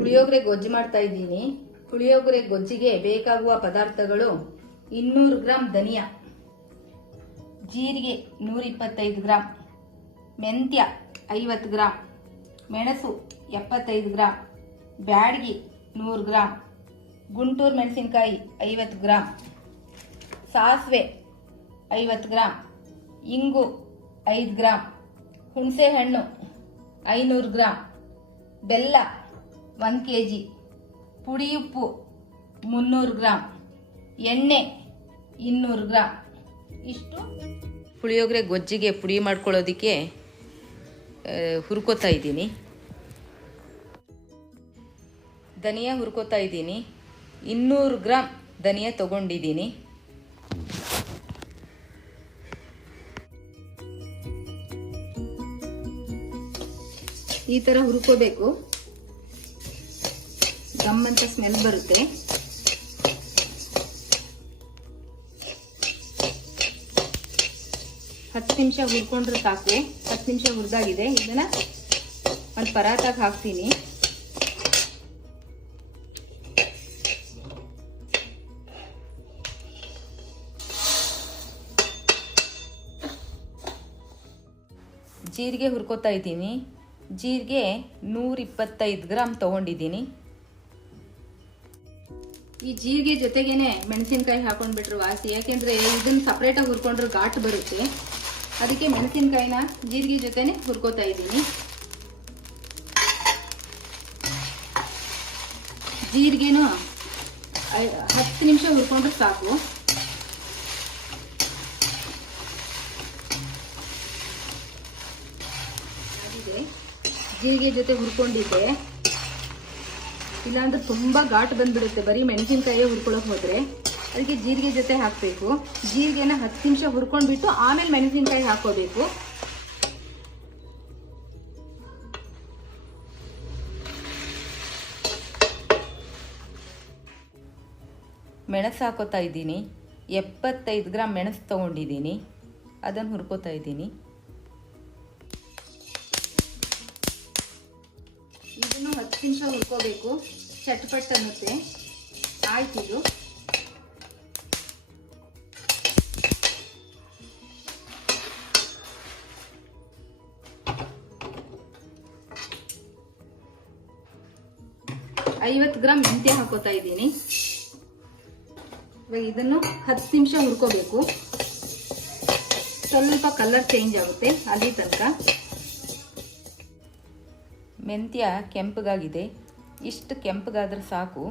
ಪುಳಿಯೋಗರೆ ಗೊಜ್ಜು ಮಾಡ್ತಾ ಇದ್ದೀನಿ. ಪುಳಿಯೋಗರೆ ಗೊಜ್ಜಿಗೆ ಬೇಕಾಗುವ ಪದಾರ್ಥಗಳು 200 ಗ್ರಾಂ ಧನಿಯಾ, ಜೀರಿಗೆ 125 ಗ್ರಾಂ, ಮೆಂತ್ಯ 50 ಗ್ರಾಂ, ಮೆಣಸು 75 ಗ್ರಾಂ, ಬ್ಯಾಡಗಿ 100 ಗ್ರಾಂ, ಗುಂಟೂರು ಮೆಣಸಿನಕಾಯಿ 50 ಗ್ರಾಂ, ಸಾಸಿವೆ 50 ಗ್ರಾಂ, ಇಂಗು 5 ಗ್ರಾಂ, ಹುಣಸೆ ಹಣ್ಣು 500 ಗ್ರಾಂ, ಬೆಲ್ಲ 1 kg, ಪುಡಿ ಉಪ್ಪು 300 ಗ್ರಾಂ, ಎಣ್ಣೆ 200 ಗ್ರಾಂ. ಇಷ್ಟು ಪುಳಿಯೋಗರೆ ಗೊಜ್ಜಿಗೆ ಪುಡಿ ಮಾಡ್ಕೊಳ್ಳೋದಕ್ಕೆ ಹುರ್ಕೋತಾ ಇದ್ದೀನಿ. ಧನಿಯಾ ಹುರ್ಕೋತಾ ಇದ್ದೀನಿ. 200 ಗ್ರಾಂ ಧನಿಯಾ ತಗೊಂಡಿದ್ದೀನಿ. ಈ ಥರ ಹುರ್ಕೋಬೇಕು. ಗಮ್ ಅಂತ ಸ್ಮೆಲ್ ಬರುತ್ತೆ. ಹತ್ತು ನಿಮಿಷ ಹುರ್ಕೊಂಡ್ರೆ ಸಾಕು. 10 ನಿಮಿಷ ಹುರಿದಾಗಿದೆ. ಇದನ್ನ ಒಂದು ಪರಾತಾಗ ಹಾಕ್ತೀನಿ. ಜೀರಿಗೆ ಹುರ್ಕೋತಾ ಇದ್ದೀನಿ. ಜೀರಿಗೆ 125 ಗ್ರಾಂ ತಗೊಂಡಿದ್ದೀನಿ. ಈ ಜೀರಿಗೆ ಜೊತೆಗೇನೆ ಮೆಣಸಿನಕಾಯಿ ಹಾಕೊಂಡ್ಬಿಟ್ರು ವಾಸಿ. ಯಾಕೆಂದ್ರೆ ಇದನ್ನ ಸಪ್ರೇಟಾಗಿ ಹುರ್ಕೊಂಡ್ರೆ ಘಾಟ್ ಬರುತ್ತೆ. ಅದಕ್ಕೆ ಮೆಣಸಿನಕಾಯಿನ ಜೀರಿಗೆ ಜೊತೆನೆ ಹುರ್ಕೋತಾ ಇದ್ದೀನಿ. ಜೀರಿಗೆನೂ 10 ನಿಮಿಷ ಹುರ್ಕೊಂಡ್ರೆ ಸಾಕು. ಜೀರಿಗೆ ಜೊತೆ ಹುರ್ಕೊಂಡಿದ್ದೆ. ಇಲ್ಲಾಂದ್ರೆ ತುಂಬಾ ಘಾಟ್ ಬಂದ್ಬಿಡುತ್ತೆ ಬರೀ ಮೆಣಸಿನಕಾಯಿ ಹುರ್ಕೊಳಕ್ ಹೋದ್ರೆ. ಅದಕ್ಕೆ ಜೀರಿಗೆ ಜೊತೆ ಹಾಕಬೇಕು. ಜೀರಿಗೆನ 10 ನಿಮಿಷ ಹುರ್ಕೊಂಡ್ಬಿಟ್ಟು ಆಮೇಲೆ ಮೆಣಸಿನಕಾಯಿ ಹಾಕೋಬೇಕು. ಮೆಣಸು ಹಾಕೋತಾ ಇದ್ದೀನಿ. 75 ಗ್ರಾಂ ಮೆಣಸು ತಗೊಂಡಿದ್ದೀನಿ. ಅದನ್ನು ಹುರ್ಕೋತಾ ಇದ್ದೀನಿ. ಇದನ್ನು 10 ನಿಮಿಷ ಹುರ್ಕೋಬೇಕು. ಚಟ್ಪಟ್ ಅನ್ನುತ್ತೆ. ಆಯ್ತಿದು. ಐವತ್ತು ಗ್ರಾಂ ಮೆಂತ್ಯ ಹಾಕೋತಾ ಇದ್ದೀನಿ. ಇವಾಗ ಇದನ್ನು 10 ನಿಮಿಷ ಹುರ್ಕೋಬೇಕು. ಸ್ವಲ್ಪ ಕಲರ್ ಚೇಂಜ್ ಆಗುತ್ತೆ ಅಲ್ಲಿ ತನಕ. ಮೆಂತ್ಯ ಕೆಂಪಗಾಗಿದೆ. ಇಷ್ಟು ಕೆಂಪಗಾದ್ರೆ ಸಾಕು.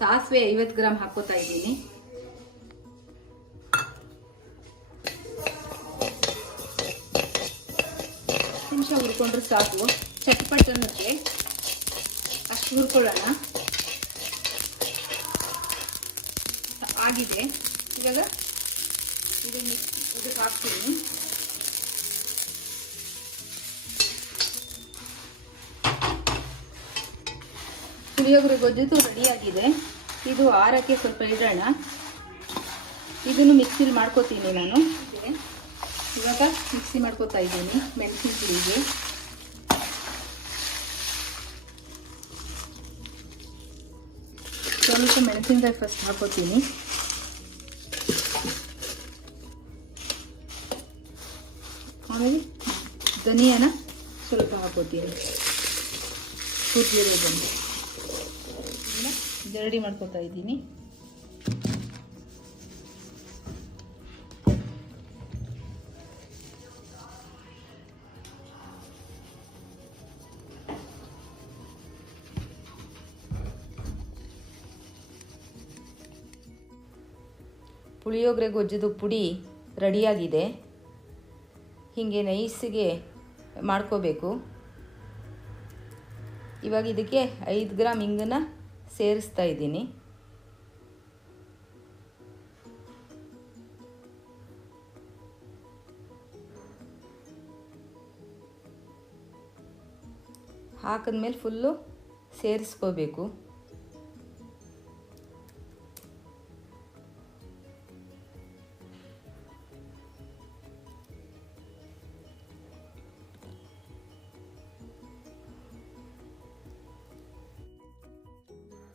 ಸಾಸಿವೆ 50 ಗ್ರಾಂ ಹಾಕೋತಾ ಇದ್ದೀನಿ. ನಿಮಿಷ ಹುರ್ಕೊಂಡ್ರೆ ಸಾಕು. ಚಟ್ಪಟ್ ಅನ್ನಕ್ಕೆ ಅಷ್ಟು ಹುರ್ಕೊಳ್ಳೋಣ. ಆಗಿದೆ. ಇವಾಗ ಇದಕ್ಕೆ ಹಾಕ್ತೀನಿ. ಪುಳಿಯೋಗರೆ ಗೊಜ್ಜು ರೆಡಿ ಆಗಿದೆ. ಇದು ಆರಕ್ಕೆ ಸ್ವಲ್ಪ ಇಡೋಣ. ಇದನ್ನು ಮಿಕ್ಸಿಲಿ ಮಾಡ್ಕೋತೀನಿ ನಾನು. ಇವಾಗ ಮಿಕ್ಸಿ ಮಾಡ್ಕೋತಾ ಇದ್ದೀನಿ ಮೆಣಸಿನ ಪುಡಿಗೆ. ಸ್ವಲ್ಪ ಮೆಣಸಿನಕಾಯಿ ಫಸ್ಟ್ ಹಾಕೋತೀನಿ. ಆಮೇಲೆ ಧನಿಯಾನ ಸ್ವಲ್ಪ ಹಾಕೋತೀನಿ. ಹುರಿದಿರೋದನ್ನು ಜರಡಿ ಮಾಡ್ಕೋತಾ ಇದ್ದೀನಿ. ಪುಳಿಯೋಗರೆ ಗೊಜ್ಜದು ಪುಡಿ ರೆಡಿಯಾಗಿದೆ. ಹೀಗೆ ನೈಸಿಗೆ ಮಾಡ್ಕೋಬೇಕು. ಇವಾಗ ಇದಕ್ಕೆ 5 ಗ್ರಾಂ ಇಂಗನ್ನ ಸೇರಿಸ್ತಾ ಇದ್ದೀನಿ. ಹಾಕಿದ್ಮೇಲೆ ಫುಲ್ಲು ಸೇರಿಸ್ಕೋಬೇಕು.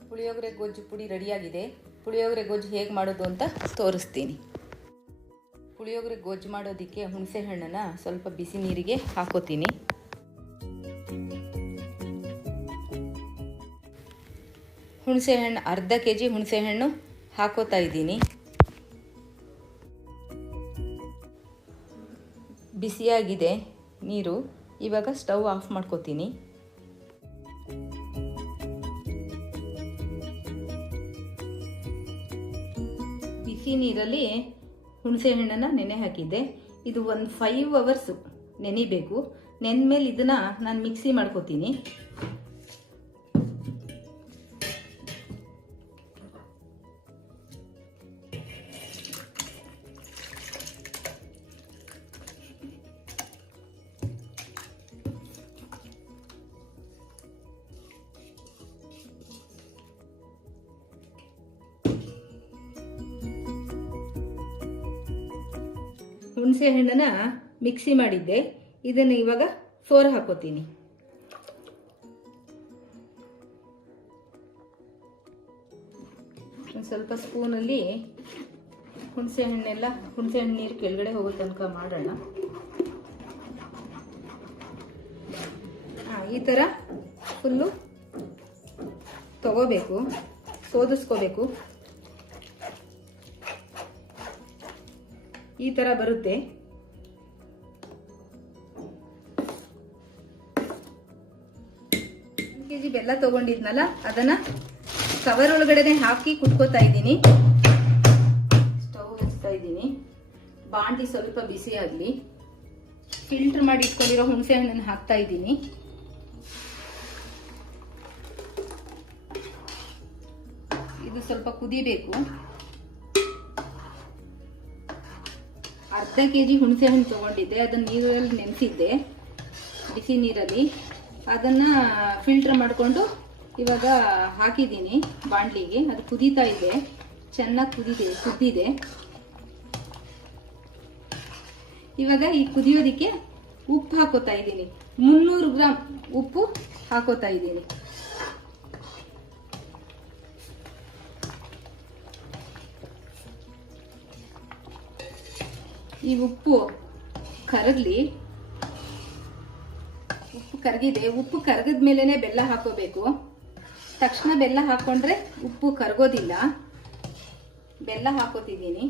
ಪುಳಿಯೋಗರೆ ಗೊಜ್ಜು ಪುಡಿ ರೆಡಿಯಾಗಿದೆ. ಪುಳಿಯೋಗರೆ ಗೊಜ್ಜು ಹೇಗೆ ಮಾಡೋದು ಅಂತ ತೋರಿಸ್ತೀನಿ. ಪುಳಿಯೋಗರೆ ಗೊಜ್ಜು ಮಾಡೋದಕ್ಕೆ ಹುಣಸೆ ಹಣ್ಣನ್ನು ಸ್ವಲ್ಪ ಬಿಸಿ ನೀರಿಗೆ ಹಾಕೋತೀನಿ. ಹುಣಸೆ ಹಣ್ಣು ಅರ್ಧ kg ಹುಣಸೆ ಹಣ್ಣು ಹಾಕೋತಾ ಇದ್ದೀನಿ. ಬಿಸಿಯಾಗಿದೆ ನೀರು. ಇವಾಗ ಸ್ಟವ್ ಆಫ್ ಮಾಡ್ಕೋತೀನಿ. ಬಿಸಿ ನೀರಲ್ಲಿ ಹುಣಸೆ ಹಣ್ಣನ್ನು ನೆನೆ ಹಾಕಿದ್ದೆ. ಇದು ಒಂದು 5 hours ನೆನಿಬೇಕು. ನೆಂದ್ಮೇಲೆ ಇದನ್ನು ನಾನು ಮಿಕ್ಸಿ ಮಾಡ್ಕೋತೀನಿ. ಹುಣಸೆ ಹಣ್ಣನ್ನು ಮಿಕ್ಸಿ ಮಾಡಿದ್ದೆ. ಇದನ್ನು ಇವಾಗ ಸೋರೆ ಹಾಕೋತೀನಿ. ಒಂದು ಸ್ವಲ್ಪ ಸ್ಪೂನಲ್ಲಿ ಹುಣಸೆ ಹಣ್ಣು ನೀರು ಕೆಳಗಡೆ ಹೋಗೋ ತನಕ ಮಾಡೋಣ. ಈ ಥರ ಫುಲ್ಲು ತಗೋಬೇಕು, ಸೋದಿಸ್ಕೋಬೇಕು. ಈ ಥರ ಬರುತ್ತೆ. kg ಬೆಲ್ಲ ತಗೊಂಡಿದ್ನಲ್ಲ ಅದನ್ನು ಕವರ್ ಒಳಗಡೆ ಹಾಕಿ ಕುಟ್ಕೋತಾ ಇದ್ದೀನಿ. ಸ್ಟವ್ ಹಚ್ತಾ ಇದ್ದೀನಿ. ಬಾಂಡಿ ಸ್ವಲ್ಪ ಬಿಸಿ ಆಗಲಿ. ಫಿಲ್ಟರ್ ಮಾಡಿ ಇಟ್ಕೊಂಡಿರೋ ಹುಣಸೆ ಹಣ್ಣನ್ನು ಹಾಕ್ತಾ ಇದ್ದೀನಿ. ಇದು ಸ್ವಲ್ಪ ಕುದಿಬೇಕು. ಅರ್ಧ kg ಹುಣಸೆ ಹಣ್ಣು ತೊಗೊಂಡಿದ್ದೆ. ಅದನ್ನು ನೀರಲ್ಲಿ ನೆನೆಸಿದ್ದೆ, ಬಿಸಿ ನೀರಲ್ಲಿ. ಅದನ್ನು ಫಿಲ್ಟರ್ ಮಾಡಿಕೊಂಡು ಇವಾಗ ಹಾಕಿದ್ದೀನಿ ಬಾಣಲಿಗೆ. ಅದು ಕುದೀತಾ ಇದೆ, ಚೆನ್ನಾಗಿ ಕುದ್ದಿದೆ. ಇವಾಗ ಈ ಕುದಿಯೋದಕ್ಕೆ ಉಪ್ಪು ಹಾಕೋತಾ ಇದ್ದೀನಿ. 300 ಗ್ರಾಮ್ ಉಪ್ಪು ಹಾಕೋತಾ ಇದ್ದೀನಿ. ಈ ಉಪ್ಪು ಕರಗಲಿ. ಉಪ್ಪು ಕರಗಿದೆ. ಉಪ್ಪು ಕರಗದ ಮೇಲೆನೆ ಬೆಲ್ಲ ಹಾಕೋಬೇಕು. ತಕ್ಷಣ ಬೆಲ್ಲ ಹಾಕೊಂಡ್ರೆ ಉಪ್ಪು ಕರಗೋದಿಲ್ಲ. ಬೆಲ್ಲ ಹಾಕೋತಿದ್ದೀನಿ.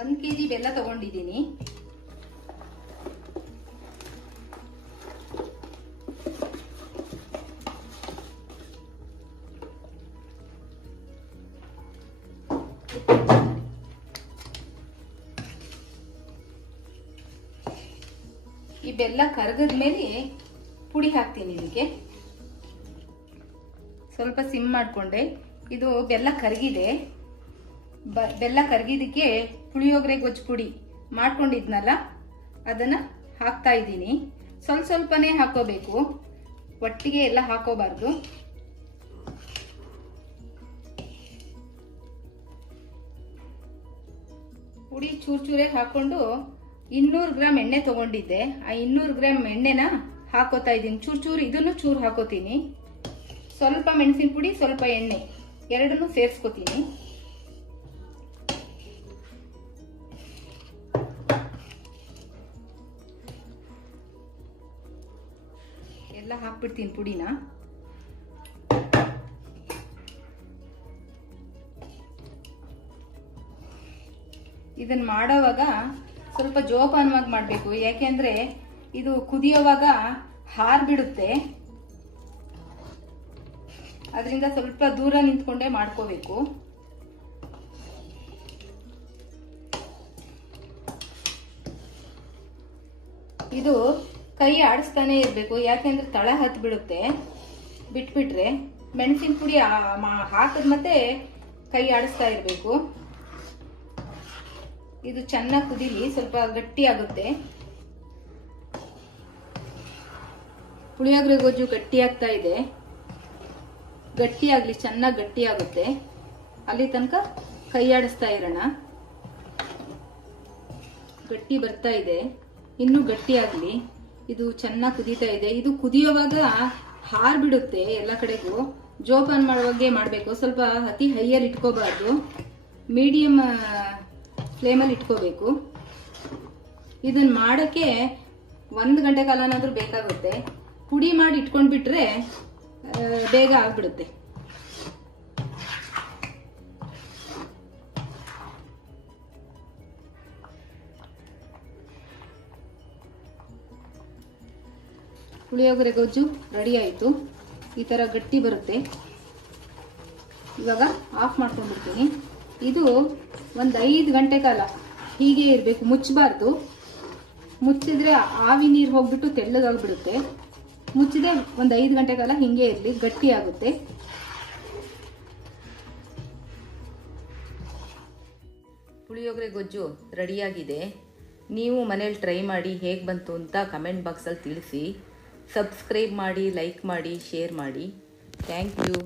ಒಂದು kg ಬೆಲ್ಲ ತಗೊಂಡಿದ್ದೀನಿ. ಈ ಬೆಲ್ಲ ಕರಗದ ಮೇಲೆ ಪುಡಿ ಹಾಕ್ತೀನಿ. ಇದಕ್ಕೆ ಸ್ವಲ್ಪ ಸಿಮ್ ಮಾಡಿಕೊಂಡೆ. ಇದು ಬೆಲ್ಲ ಕರಗಿದೆ. ಬೆಲ್ಲ ಕರಗಿದಕ್ಕೆ ಪುಳಿಯೋಗರೆ ಗೊಜ್ಜು ಪುಡಿ ಮಾಡ್ಕೊಂಡಿದ್ನಲ್ಲ ಅದನ್ನು ಹಾಕ್ತಾ ಇದ್ದೀನಿ. ಸ್ವಲ್ಪನೇ ಹಾಕೋಬೇಕು, ಒಟ್ಟಿಗೆ ಎಲ್ಲ ಹಾಕೋಬಾರ್ದು. ಪುಡಿ ಚೂರೇ ಹಾಕೊಂಡು 200 ಗ್ರಾಮ್ ಎಣ್ಣೆ ತಗೊಂಡಿದ್ದೆ. ಆ 200 ಗ್ರಾಮ್ ಎಣ್ಣೆನ ಹಾಕೋತಾ ಇದ್ದೀನಿ. ಚೂರು ಇದನ್ನು ಚೂರು ಹಾಕೋತೀನಿ. ಸ್ವಲ್ಪ ಮೆಣಸಿನ ಪುಡಿ, ಸ್ವಲ್ಪ ಎಣ್ಣೆ, ಎರಡನ್ನೂ ಸೇರಿಸ್ಕೋತೀನಿ. ಎಲ್ಲ ಹಾಕ್ಬಿಡ್ತೀನಿ ಪುಡಿನ. ಇದನ್ನ ಮಾಡೋವಾಗ ಸ್ವಲ್ಪ ಜೋಪಾನವಾಗಿ ಮಾಡಬೇಕು. ಯಾಕೆಂದ್ರೆ ಇದು ಕುದಿಯೋವಾಗ ಹಾರ್ಬಿಡುತ್ತೆ. ಅದರಿಂದ ಸ್ವಲ್ಪ ದೂರ ನಿಂತ್ಕೊಂಡೇ ಮಾಡ್ಕೋಬೇಕು. ಇದು ಕೈ ಆಡಿಸ್ತಾನೆ ಇರಬೇಕು. ಯಾಕೆಂದ್ರೆ ತಳ ಹತ್ತು ಬಿಡುತ್ತೆ. ಬಿಟ್ಬಿಟ್ರೆ ಮೆಣಸಿನ ಪುಡಿ ಹಾಕಿದ ಮತ್ತೆ ಕೈ ಆಡಿಸ್ತಾ ಇರಬೇಕು. ಇದು ಚೆನ್ನಾಗಿ ಕುದೀಲಿ, ಸ್ವಲ್ಪ ಗಟ್ಟಿ ಆಗುತ್ತೆ. ಪುಳಿಯೋಗರೆ ಗೊಜ್ಜು ಗಟ್ಟಿ ಆಗ್ತಾ ಇದೆ. ಗಟ್ಟಿಯಾಗಲಿ, ಚೆನ್ನಾಗಿ ಗಟ್ಟಿ ಆಗುತ್ತೆ. ಅಲ್ಲಿ ತನಕ ಕೈ ಆಡಿಸ್ತಾ ಇರೋಣ. ಗಟ್ಟಿ ಬರ್ತಾ ಇದೆ, ಇನ್ನೂ ಗಟ್ಟಿ ಆಗಲಿ. ಇದು ಚೆನ್ನಾಗಿ ಕುದೀತಾ ಇದೆ. ಇದು ಕುದಿಯೋವಾಗ ಹಾರ್ಬಿಡುತ್ತೆ ಎಲ್ಲ ಕಡೆಗೂ. ಜೋಪಾನ ಮಾಡುವಾಗೆ ಮಾಡಬೇಕು. ಸ್ವಲ್ಪ ಅತಿ ಹೈಯಲ್ಲಿ ಇಟ್ಕೋಬಾರ್ದು, ಮೀಡಿಯಮ್ ಫ್ಲೇಮಲ್ಲಿ ಇಟ್ಕೋಬೇಕು. ಇದನ್ನ ಮಾಡೋಕ್ಕೆ 1 ಗಂಟೆ ಕಾಲನಾದರೂ ಬೇಕಾಗುತ್ತೆ. ಪುಡಿ ಮಾಡಿ ಇಟ್ಕೊಂಡ್ಬಿಟ್ರೆ ಬೇಗ ಆಗ್ಬಿಡುತ್ತೆ. ಪುಳಿಯೋಗರೆ ಗೊಜ್ಜು ರೆಡಿ ಆಯಿತು. ಈ ಥರ ಗಟ್ಟಿ ಬರುತ್ತೆ. ಇವಾಗ ಆಫ್ ಮಾಡ್ಕೊಂಡ್ಬಿಡ್ತೀನಿ. ಇದು ಒಂದು 5 ಗಂಟೆ ಕಾಲ ಹೀಗೆ ಇರಬೇಕು, ಮುಚ್ಚಬಾರ್ದು. ಮುಚ್ಚಿದ್ರೆ ಆವಿ ನೀರು ಹೋಗ್ಬಿಟ್ಟು ತೆಳ್ಳಗಾಗ್ಬಿಡುತ್ತೆ. ಮುಚ್ಚಿದೆ ಒಂದು 5 ಗಂಟೆ ಕಾಲ ಹಿಂಗೆ ಇರಲಿ, ಗಟ್ಟಿ ಆಗುತ್ತೆ. ಪುಳಿಯೋಗರೆ ಗೊಜ್ಜು ರೆಡಿಯಾಗಿದೆ. ನೀವು ಮನೇಲಿ ಟ್ರೈ ಮಾಡಿ ಹೇಗೆ ಬಂತು ಅಂತ ಕಮೆಂಟ್ ಬಾಕ್ಸಲ್ಲಿ ತಿಳಿಸಿ. ಸಬ್ಸ್ಕ್ರೈಬ್ ಮಾಡಿ, ಲೈಕ್ ಮಾಡಿ, ಶೇರ್ ಮಾಡಿ. Thank you.